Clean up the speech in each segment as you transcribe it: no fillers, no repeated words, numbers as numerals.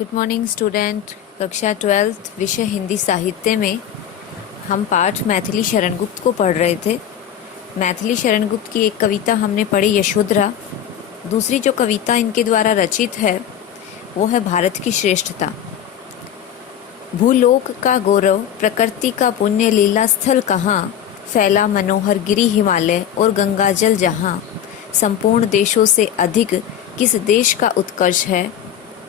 Good morning student. कक्षा 12th विषय हिंदी साहित्य में हम पाठ मैथिली शरण गुप्त को पढ़ रहे थे। मैथिली शरण गुप्त की एक कविता हमने पढ़ी यशोधरा। दूसरी जो कविता इनके द्वारा रचित है वो है भारत की श्रेष्ठता। भूलोक का गौरव, प्रकृति का पुण्य, लीला स्थल कहाँ, फैला मनोहर गिरी हिमालय और गंगा जल जहाँ। संपूर्ण देशों से अधिक किस देश का उत्कर्ष है,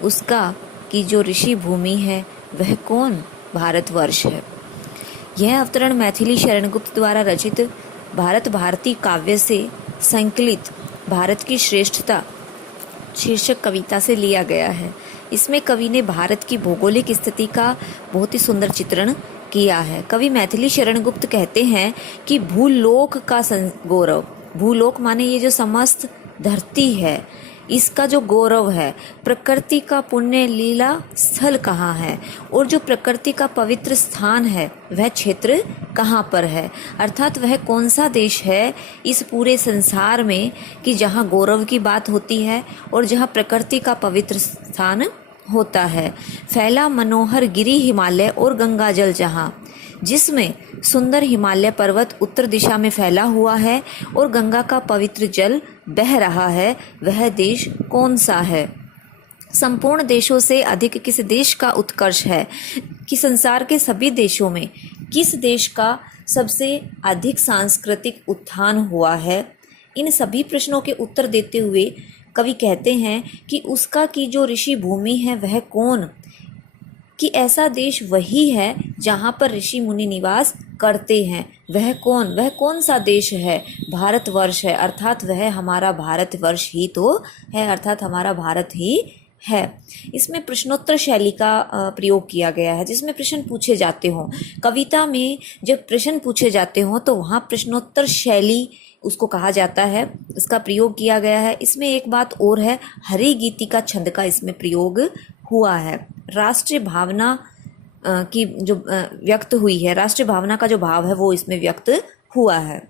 उसका कि जो ऋषि भूमि है वह कौन, भारतवर्ष है। यह अवतरण मैथिली शरण गुप्त द्वारा रचित भारत भारती काव्य से संकलित भारत की श्रेष्ठता शीर्षक कविता से लिया गया है। इसमें कवि ने भारत की भौगोलिक स्थिति का बहुत ही सुंदर चित्रण किया है। कवि मैथिली शरण गुप्त कहते हैं कि भूलोक का गौरव, भूलोक माने ये जो समस्त धरती है, इसका जो गौरव है, प्रकृति का पुण्य, लीला स्थल कहाँ है, और जो प्रकृति का पवित्र स्थान है वह क्षेत्र कहाँ पर है, अर्थात वह कौन सा देश है इस पूरे संसार में कि जहाँ गौरव की बात होती है और जहाँ प्रकृति का पवित्र स्थान होता है। फैला मनोहर गिरी हिमालय और गंगा जल जहाँ, जिसमें सुंदर हिमालय पर्वत उत्तर दिशा में फैला हुआ है और गंगा का पवित्र जल बह रहा है, वह देश कौन सा है। संपूर्ण देशों से अधिक किस देश का उत्कर्ष है, कि संसार के सभी देशों में किस देश का सबसे अधिक सांस्कृतिक उत्थान हुआ है। इन सभी प्रश्नों के उत्तर देते हुए कवि कहते हैं कि उसका कि जो ऋषि भूमि है वह कौन, कि ऐसा देश वही है जहाँ पर ऋषि मुनि निवास करते हैं, वह कौन सा देश है, भारतवर्ष है, अर्थात वह हमारा भारतवर्ष ही तो है, अर्थात हमारा भारत ही है। इसमें प्रश्नोत्तर शैली का प्रयोग किया गया है, जिसमें प्रश्न पूछे जाते हों। कविता में जब प्रश्न पूछे जाते हों तो वहाँ प्रश्नोत्तर शैली उसको कहा जाता है, इसका प्रयोग किया गया है। इसमें एक बात और है, हरि गीतिका छंद का इसमें प्रयोग हुआ है। राष्ट्रीय भावना की जो व्यक्त हुई है, राष्ट्रीय भावना का जो भाव है वो इसमें व्यक्त हुआ है।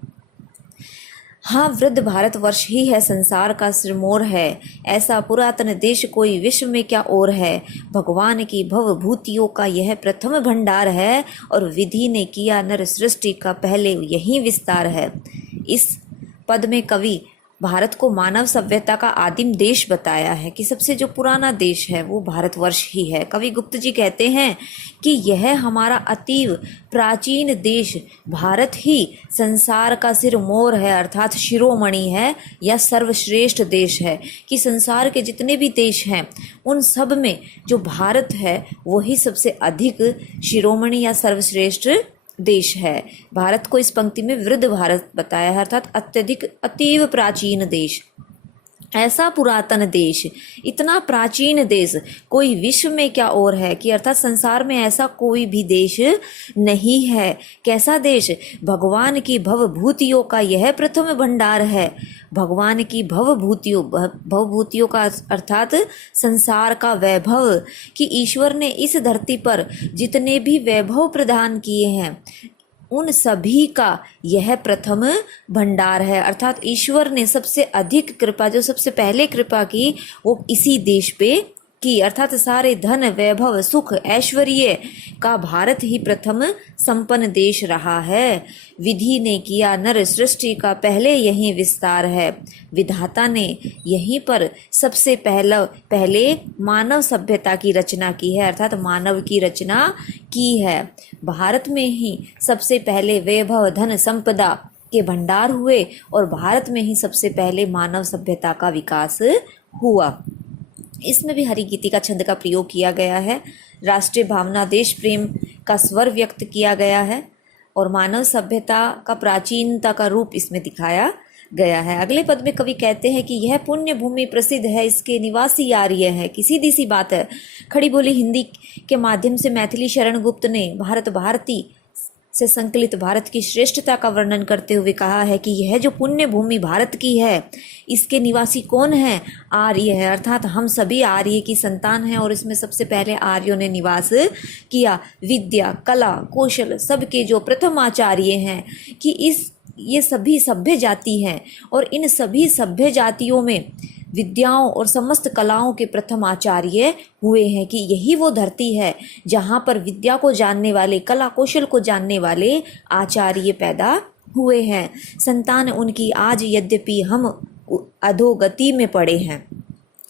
हाँ, वृद्ध भारतवर्ष ही है, संसार का सिरमौर है, ऐसा पुरातन देश कोई विश्व में क्या और है। भगवान की भवभूतियों का यह प्रथम भंडार है, और विधि ने किया नर सृष्टि का पहले यही विस्तार है। इस पद में कवि भारत को मानव सभ्यता का आदिम देश बताया है, कि सबसे जो पुराना देश है वो भारतवर्ष ही है। कवि गुप्त जी कहते हैं कि यह हमारा अतीव प्राचीन देश भारत ही संसार का सिरमौर है, अर्थात शिरोमणि है या सर्वश्रेष्ठ देश है, कि संसार के जितने भी देश हैं उन सब में जो भारत है वही सबसे अधिक शिरोमणि या सर्वश्रेष्ठ देश है। भारत को इस पंक्ति में वृद्ध भारत बताया है, अर्थात अत्यधिक अतीव प्राचीन देश, ऐसा पुरातन देश, इतना प्राचीन देश कोई विश्व में क्या और है, कि अर्थात संसार में ऐसा कोई भी देश नहीं है। कैसा देश, भगवान की भवभूतियों का यह प्रथम भंडार है। भगवान की भवभूतियों का अर्थात संसार का वैभव, कि ईश्वर ने इस धरती पर जितने भी वैभव प्रदान किए हैं उन सभी का यह प्रथम भंडार है, अर्थात ईश्वर ने सबसे अधिक कृपा, जो सबसे पहले कृपा की वो इसी देश पे की, अर्थात सारे धन, वैभव, सुख, ऐश्वर्य का भारत ही प्रथम संपन्न देश रहा है। विधि ने किया नर सृष्टि का पहले यही विस्तार है। विधाता ने यहीं पर सबसे पहले मानव सभ्यता की रचना की है, अर्थात मानव की रचना की है। भारत में ही सबसे पहले वैभव, धन, संपदा के भंडार हुए, और भारत में ही सबसे पहले मानव सभ्यता का विकास हुआ। इसमें भी हरि गीतिका छंद का प्रयोग किया गया है। राष्ट्रीय भावना, देश प्रेम का स्वर व्यक्त किया गया है, और मानव सभ्यता का प्राचीनता का रूप इसमें दिखाया गया है। अगले पद में कवि कहते हैं कि यह पुण्य भूमि प्रसिद्ध है, इसके निवासी आर्य है, कि सीधी सी बात है। खड़ी बोली हिंदी के माध्यम से मैथिली शरण गुप्त ने भारत भारती से संकलित भारत की श्रेष्ठता का वर्णन करते हुए कहा है कि यह जो पुण्य भूमि भारत की है इसके निवासी कौन है, आर्य है, अर्थात हम सभी आर्य की संतान हैं, और इसमें सबसे पहले आर्यों ने निवास किया। विद्या, कला, कौशल सबके जो प्रथम आचार्य हैं, कि ये सभी सभ्य जाति हैं, और इन सभी सभ्य जातियों में विद्याओं और समस्त कलाओं के प्रथम आचार्य हुए हैं, कि यही वो धरती है जहाँ पर विद्या को जानने वाले, कला कौशल को जानने वाले आचार्य पैदा हुए हैं। संतान उनकी आज यद्यपि हम अधोगति में पड़े हैं,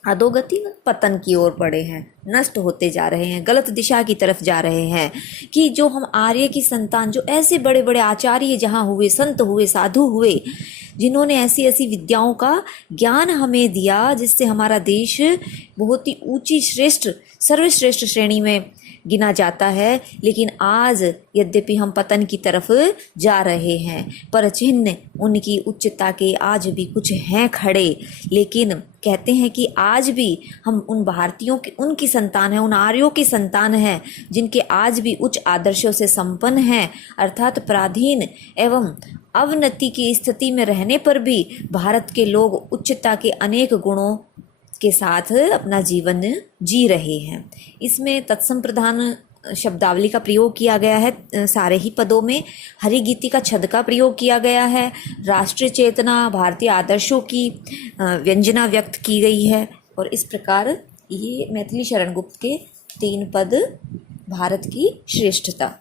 अधोगति में पतन की ओर पड़े हैं, नष्ट होते जा रहे हैं, गलत दिशा की तरफ जा रहे हैं, कि जो हम आर्य की संतान, जो ऐसे बड़े बड़े आचार्य जहाँ हुए, संत हुए, साधु हुए, जिन्होंने ऐसी ऐसी विद्याओं का ज्ञान हमें दिया जिससे हमारा देश बहुत ही ऊंची श्रेष्ठ, सर्वश्रेष्ठ श्रेणी में गिना जाता है, लेकिन आज यद्यपि हम पतन की तरफ जा रहे हैं, पर चिन्ह उनकी उच्चता के आज भी कुछ हैं खड़े। लेकिन कहते हैं कि आज भी हम उन भारतीयों की, उनकी संतान हैं, उन आर्यों की संतान हैं जिनके आज भी उच्च आदर्शों से संपन्न हैं, अर्थात पराधीन एवं अवनति की स्थिति में रहने पर भी भारत के लोग उच्चता के अनेक गुणों के साथ अपना जीवन जी रहे हैं। इसमें तत्सम प्रधान शब्दावली का प्रयोग किया गया है सारे ही पदों में। हरिगीति का छंद का प्रयोग किया गया है। राष्ट्रीय चेतना, भारतीय आदर्शों की व्यंजना व्यक्त की गई है। और इस प्रकार ये मैथिली शरण गुप्त के 3 पद भारत की श्रेष्ठता।